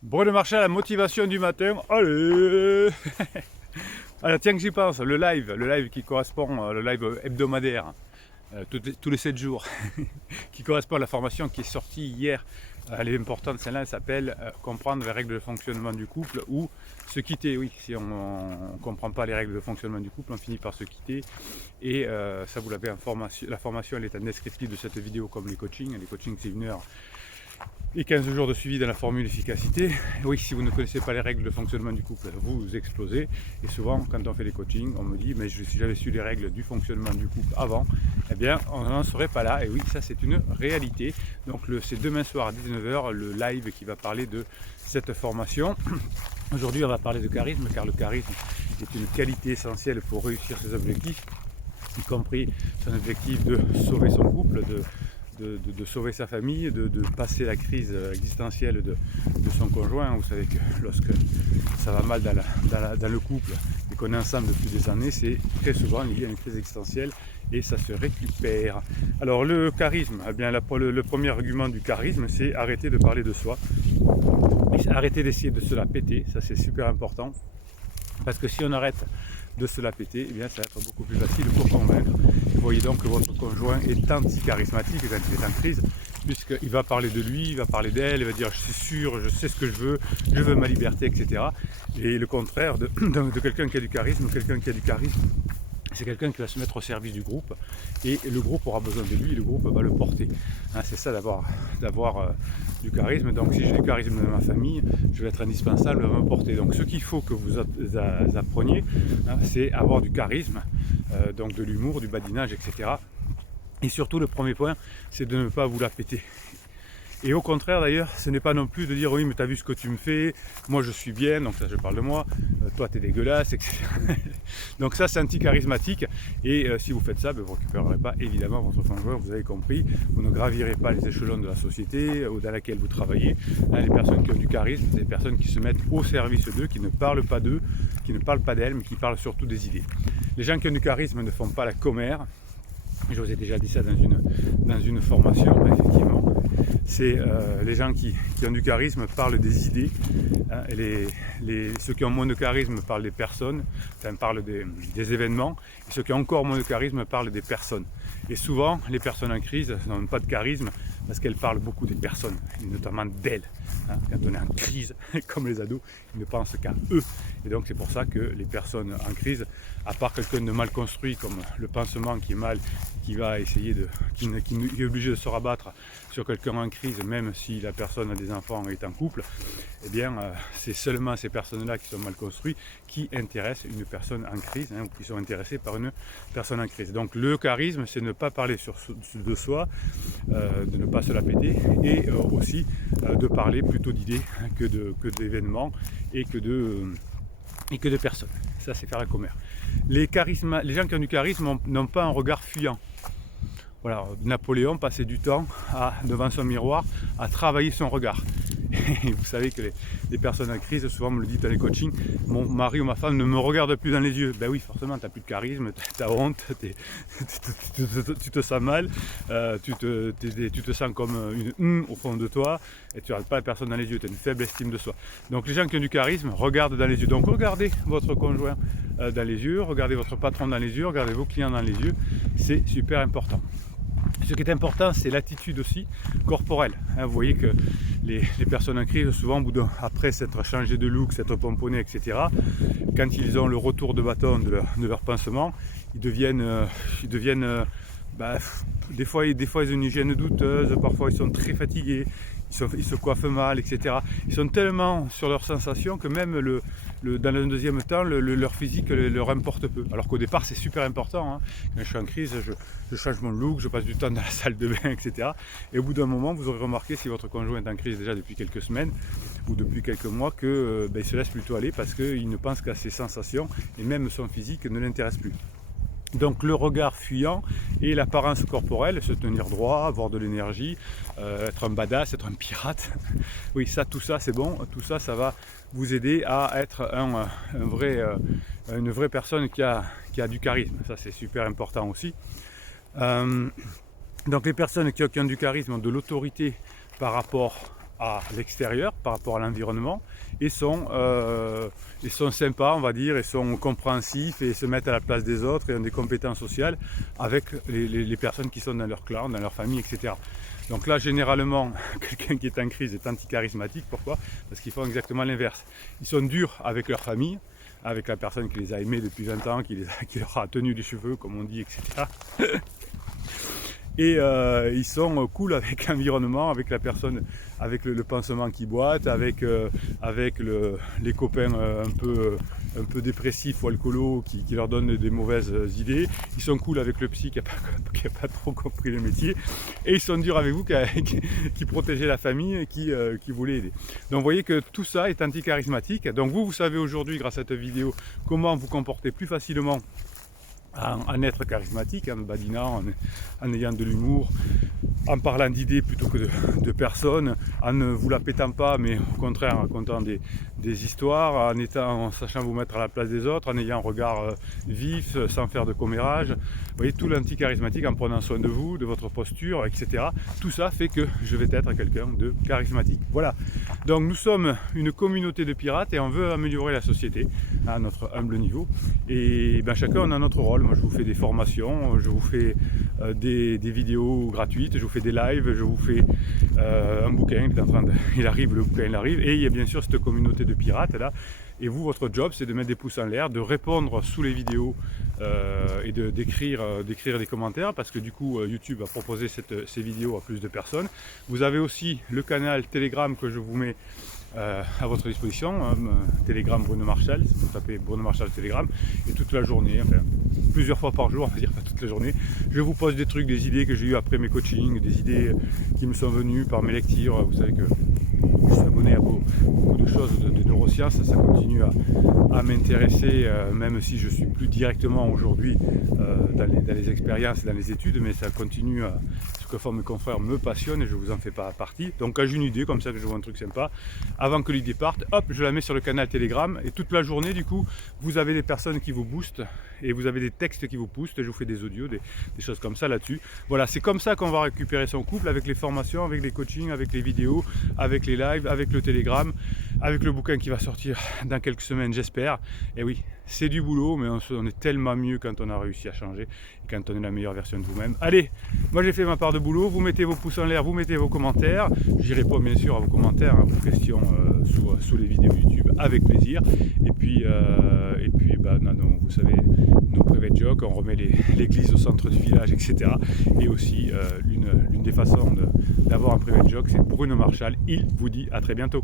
Bruno Marchal, la motivation du matin. Allez. Alors tiens que j'y pense, le live qui correspond, le live hebdomadaire, tous les 7 jours, qui correspond à la formation qui est sortie hier. Elle est importante, celle-là, elle s'appelle comprendre les règles de fonctionnement du couple ou se quitter. Oui, si on ne comprend pas les règles de fonctionnement du couple, on finit par se quitter. Et ça, vous l'avez en formation. La formation, elle est en descriptif de cette vidéo, comme les coachings. Les coachings, c'est 1 heure et 15 jours de suivi dans la formule efficacité. Et oui, si vous ne connaissez pas les règles de fonctionnement du couple, vous explosez. Et souvent, quand on fait les coachings, on me dit, mais si j'avais su les règles du fonctionnement du couple avant, eh bien, on n'en serait pas là. Et oui, ça, c'est une réalité. Donc, c'est demain soir à 19h, le live qui va parler de cette formation. Aujourd'hui, on va parler de charisme, car le charisme est une qualité essentielle pour réussir ses objectifs, y compris son objectif de sauver son couple, de sauver sa famille, de passer la crise existentielle de son conjoint. Vous savez que lorsque ça va mal dans le couple et qu'on est ensemble depuis des années, c'est très souvent lié à une crise existentielle et ça se récupère. Alors le charisme, eh bien, le premier argument du charisme, c'est arrêter de parler de soi, arrêter d'essayer de se la péter, ça c'est super important, parce que si on arrête de se la péter, eh bien ça va être beaucoup plus facile pour convaincre. Vous voyez donc que votre conjoint est anti-charismatique quand il est en crise, puisqu'il va parler de lui, il va parler d'elle, il va dire je suis sûr, je sais ce que je veux ma liberté, etc. Et le contraire de quelqu'un qui a du charisme, c'est quelqu'un qui va se mettre au service du groupe et le groupe aura besoin de lui et le groupe va le porter. Hein, c'est ça d'avoir du charisme. Donc si j'ai du charisme dans ma famille, je vais être indispensable à me porter. Donc ce qu'il faut que vous appreniez, hein, c'est avoir du charisme, donc de l'humour, du badinage, etc. Et surtout le premier point, c'est de ne pas vous la péter. Et au contraire d'ailleurs, ce n'est pas non plus de dire oui mais t'as vu ce que tu me fais, moi je suis bien, donc ça je parle de moi, toi t'es dégueulasse, etc. Donc ça c'est anti-charismatique et si vous faites ça, vous ne récupérerez pas évidemment votre conjoint, vous avez compris, vous ne gravirez pas les échelons de la société dans laquelle vous travaillez. Hein, les personnes qui ont du charisme, c'est des personnes qui se mettent au service d'eux, qui ne parlent pas d'eux, qui ne parlent pas d'elles, mais qui parlent surtout des idées. Les gens qui ont du charisme ne font pas la commère. Je vous ai déjà dit ça dans une formation, effectivement. C'est les gens qui ont du charisme parlent des idées. Hein, et ceux qui ont moins de charisme parlent des personnes, enfin parlent des événements. Et ceux qui ont encore moins de charisme parlent des personnes. Et souvent, les personnes en crise n'ont pas de charisme parce qu'elles parlent beaucoup des personnes, et notamment d'elles. Hein, quand on est en crise, comme les ados, ils ne pensent qu'à eux. Et donc c'est pour ça que les personnes en crise, à part quelqu'un de mal construit comme le pansement qui est mal, qui est obligé de se rabattre sur quelqu'un en crise, même si la personne a des enfants et est en couple, eh bien c'est seulement ces personnes-là qui sont mal construites qui intéressent une personne en crise, hein, ou qui sont intéressées par une personne en crise. Donc le charisme, c'est ne pas parler de soi, de ne pas se la péter, et aussi de parler plutôt d'idées que d'événements et que de personnes. Ça c'est faire la commère. Les gens qui ont du charisme n'ont pas un regard fuyant. Voilà, Napoléon passait du temps devant son miroir à travailler son regard. Et vous savez que les personnes en crise, souvent me le disent dans les coachings, mon mari ou ma femme ne me regarde plus dans les yeux. Ben oui, forcément, tu n'as plus de charisme, tu as honte, tu te sens mal, tu te sens comme une au fond de toi, et tu ne regardes pas la personne dans les yeux, tu as une faible estime de soi. Donc les gens qui ont du charisme regardent dans les yeux. Donc regardez votre conjoint dans les yeux, regardez votre patron dans les yeux, regardez vos clients dans les yeux, c'est super important. Ce qui est important, c'est l'attitude aussi corporelle. Hein, vous voyez que les personnes en crise, souvent, après s'être changé de look, s'être pomponné, etc., quand ils ont le retour de bâton de leur pansement, ils deviennent des fois ils ont une hygiène douteuse, parfois ils sont très fatigués, ils se coiffent mal, etc. Ils sont tellement sur leurs sensations que même dans un deuxième temps, leur physique leur importe peu. Alors qu'au départ, c'est super important. Hein. Quand je suis en crise, je change mon look, je passe du temps dans la salle de bain, etc. Et au bout d'un moment, vous aurez remarqué, si votre conjoint est en crise déjà depuis quelques semaines ou depuis quelques mois, qu'il se laisse plutôt aller parce qu'il ne pense qu'à ses sensations et même son physique ne l'intéresse plus. Donc le regard fuyant et l'apparence corporelle, se tenir droit, avoir de l'énergie, être un badass, être un pirate, oui ça, tout ça c'est bon, tout ça, ça va vous aider à être une vraie personne qui a du charisme, ça c'est super important aussi. Donc les personnes qui ont du charisme ont de l'autorité par rapport à l'extérieur par rapport à l'environnement et sont sympas, on va dire, et sont compréhensifs et se mettent à la place des autres et ont des compétences sociales avec les personnes qui sont dans leur clan, dans leur famille, etc. Donc là, généralement, quelqu'un qui est en crise est anti-charismatique. Pourquoi? Parce qu'ils font exactement l'inverse. Ils sont durs avec leur famille, avec la personne qui les a aimés depuis 20 ans, qui leur a tenu les cheveux, comme on dit, etc. Et ils sont cool avec l'environnement, avec la personne, avec le pansement qui boite, avec les copains un peu dépressifs ou alcoolos qui leur donnent des mauvaises idées. Ils sont cool avec le psy qui n'a pas trop compris le métier. Et ils sont durs avec vous qui protégeaient la famille et qui voulaient aider. Donc vous voyez que tout ça est anti-charismatique. Donc vous savez aujourd'hui, grâce à cette vidéo, comment vous comporter plus facilement en être charismatique, en badinant, en ayant de l'humour, en parlant d'idées plutôt que de personnes, en ne vous la pétant pas, mais au contraire en racontant des histoires, en sachant vous mettre à la place des autres, en ayant un regard vif, sans faire de commérage. Vous voyez, tout l'anti-charismatique, en prenant soin de vous, de votre posture, etc. Tout ça fait que je vais être quelqu'un de charismatique. Voilà. Donc nous sommes une communauté de pirates et on veut améliorer la société à notre humble niveau. Et ben, chacun on a notre rôle. Moi je vous fais des formations, je vous fais des vidéos gratuites, je vous fais des lives, je vous fais un bouquin, il arrive, le bouquin il arrive, et il y a bien sûr cette communauté de pirates là. Et vous, votre job, c'est de mettre des pouces en l'air, de répondre sous les vidéos et d'écrire des commentaires, parce que du coup, YouTube va proposer ces vidéos à plus de personnes. Vous avez aussi le canal Telegram que je vous mets à votre disposition, Telegram Bruno Marchal, si vous tapez Bruno Marchal Telegram, et toute la journée, enfin plusieurs fois par jour, on va dire, pas toute la journée, je vous pose des trucs, des idées que j'ai eues après mes coachings, des idées qui me sont venues par mes lectures. Vous savez que je suis abonné à beaucoup de choses de neurosciences, ça continue à m'intéresser, même si je ne suis plus directement aujourd'hui dans les expériences et dans les études, mais ça continue, ce que font mes confrères me passionne et je vous en fais pas partie. Donc quand j'ai une idée comme ça, que je vois un truc sympa, avant que l'idée parte, hop, je la mets sur le canal Telegram, et toute la journée du coup, vous avez des personnes qui vous boostent et vous avez des textes qui vous boostent, et je vous fais des audios, des choses comme ça là-dessus. Voilà, c'est comme ça qu'on va récupérer son couple, avec les formations, avec les coachings, avec les vidéos, avec les lives, avec le Telegram, avec le bouquin qui va sortir dans quelques semaines, j'espère. Et oui, c'est du boulot, mais on est tellement mieux quand on a réussi à changer et quand on est la meilleure version de vous-même. Allez, moi j'ai fait ma part de boulot, vous mettez vos pouces en l'air, vous mettez vos commentaires, j'y réponds bien sûr à vos commentaires, à vos questions sous les vidéos YouTube avec plaisir. Et puis bah, non, vous savez, nos private jokes, on remet l'église au centre du village, etc. Et aussi l'une des façons d'avoir un private joke, c'est Bruno Marchal. Il vous dit à très bientôt.